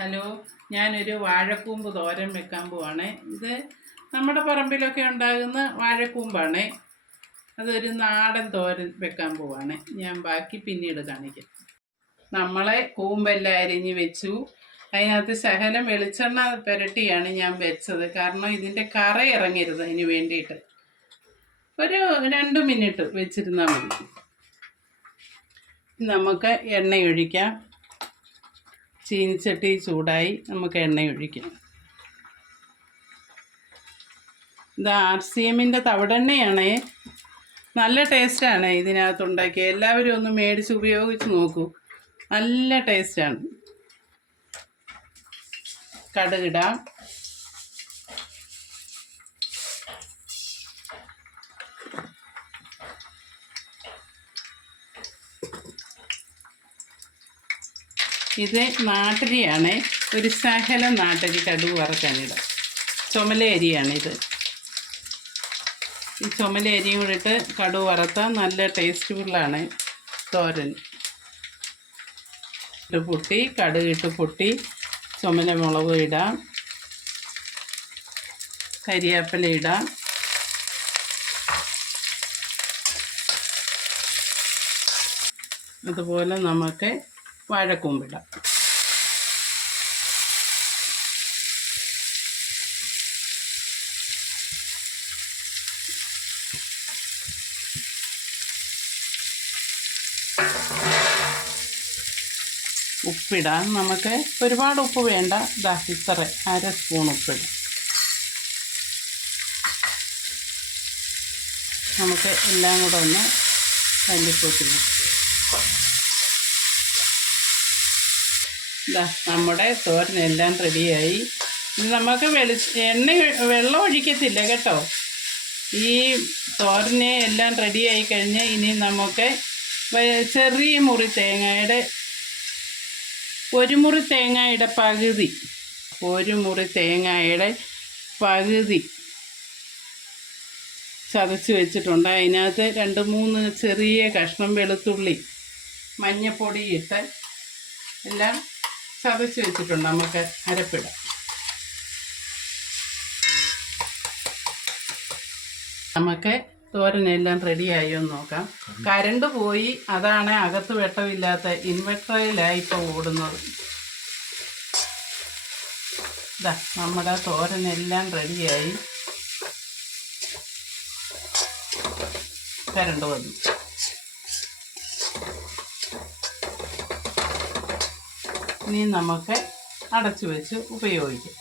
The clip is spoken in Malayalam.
ഹലോ, ഞാനൊരു വാഴക്കൂമ്പ് തോരൻ വെക്കാൻ പോവാണ്. ഇത് നമ്മുടെ പറമ്പിലൊക്കെ ഉണ്ടാകുന്ന വാഴക്കൂമ്പാണ്. അതൊരു നാടൻ തോരൻ വെക്കാൻ പോവാണ്. ഞാൻ ബാക്കി പിന്നീട് കാണിക്കാം. നമ്മളെ കൂമ്പെല്ലാം അരിഞ്ഞ് വെച്ചു. അതിനകത്ത് ശകലം വെളിച്ചെണ്ണ പുരട്ടിയാണ് ഞാൻ വെച്ചത്. കാരണം ഇതിൻ്റെ കറ ഇറങ്ങരുത്, അതിന് വേണ്ടിയിട്ട്. ഒരു 2 മിനിറ്റ് വെച്ചിരുന്നാൽ മതി. നമുക്ക് എണ്ണയൊഴിക്കാം. ചീനിച്ചട്ടി ചൂടായി, നമുക്ക് എണ്ണയൊഴിക്കാം. ഇത് RCMൻ്റെ തവിടെണ്ണയാണേ. നല്ല ടേസ്റ്റാണ് ഇതിനകത്തുണ്ടാക്കിയ. എല്ലാവരും ഒന്ന് മേടിച്ച് ഉപയോഗിച്ച് നോക്കൂ, നല്ല ടേസ്റ്റാണ്. കടുകിടാം. ഇത് നാട്ടരിയാണ്. ഒരു ശകലം നാട്ടരി കടുക് വറക്കാനിടാം. ചുമല അരിയാണിത്. ഈ ചുമല അരിയും കൂടി ഇട്ട് കടുക് വറുത്താൽ നല്ല ടേസ്റ്റ്ഫുള്ളാണ് തോരൻ. ഇട്ട് പൊട്ടി, കടുക് ഇട്ട് പൊട്ടി, ചുമല മുളക് ഇടാം, കരിവേപ്പില ഇടാം. അതുപോലെ നമുക്ക് വാഴക്കൂമ്പിടാം. ഉപ്പിടാം. നമുക്ക് ഒരുപാട് ഉപ്പ് വേണ്ട. ഇതാ ഇത്ര 1/2 സ്പൂൺ ഉപ്പിടാം. നമുക്ക് എല്ലാം കൂടെ ഒന്ന് തല്ലിപ്പൊട്ടി. ഇതാ നമ്മുടെ തോരനെല്ലാം റെഡിയായി. ഇത് നമുക്ക് വെള്ളം ഒഴിക്കത്തില്ല കേട്ടോ. ഈ തോരനെ എല്ലാം റെഡിയായി കഴിഞ്ഞ് ഇനി നമുക്ക് ചെറിയ മുറി തേങ്ങയുടെ 1 മുറി തേങ്ങയുടെ പകുതി, 1 മുറി തേങ്ങയുടെ പകുതി ചതച്ച് വെച്ചിട്ടുണ്ട്. അതിനകത്ത് 2-3 ചെറിയ കഷ്ണം വെളുത്തുള്ളി, മഞ്ഞപ്പൊടി ഇട്ട് എല്ലാം ചതച്ച് വെച്ചിട്ടുണ്ട്. നമുക്ക് അരപ്പിടാം. നമുക്ക് തോരനെല്ലാം റെഡിയായോ എന്ന് നോക്കാം. കറണ്ട് പോയി, അതാണ് അകത്ത് വെട്ടമില്ലാത്ത. ഇൻവെർട്ടറിലായി ഇപ്പോൾ ഓടുന്നത്. ഇതാ നമ്മുടെ തോരനെല്ലാം റെഡിയായി. കറണ്ട് വന്നു. ഇനി നമുക്ക് അടച്ചു വെച്ച് ഉപയോഗിക്കാം.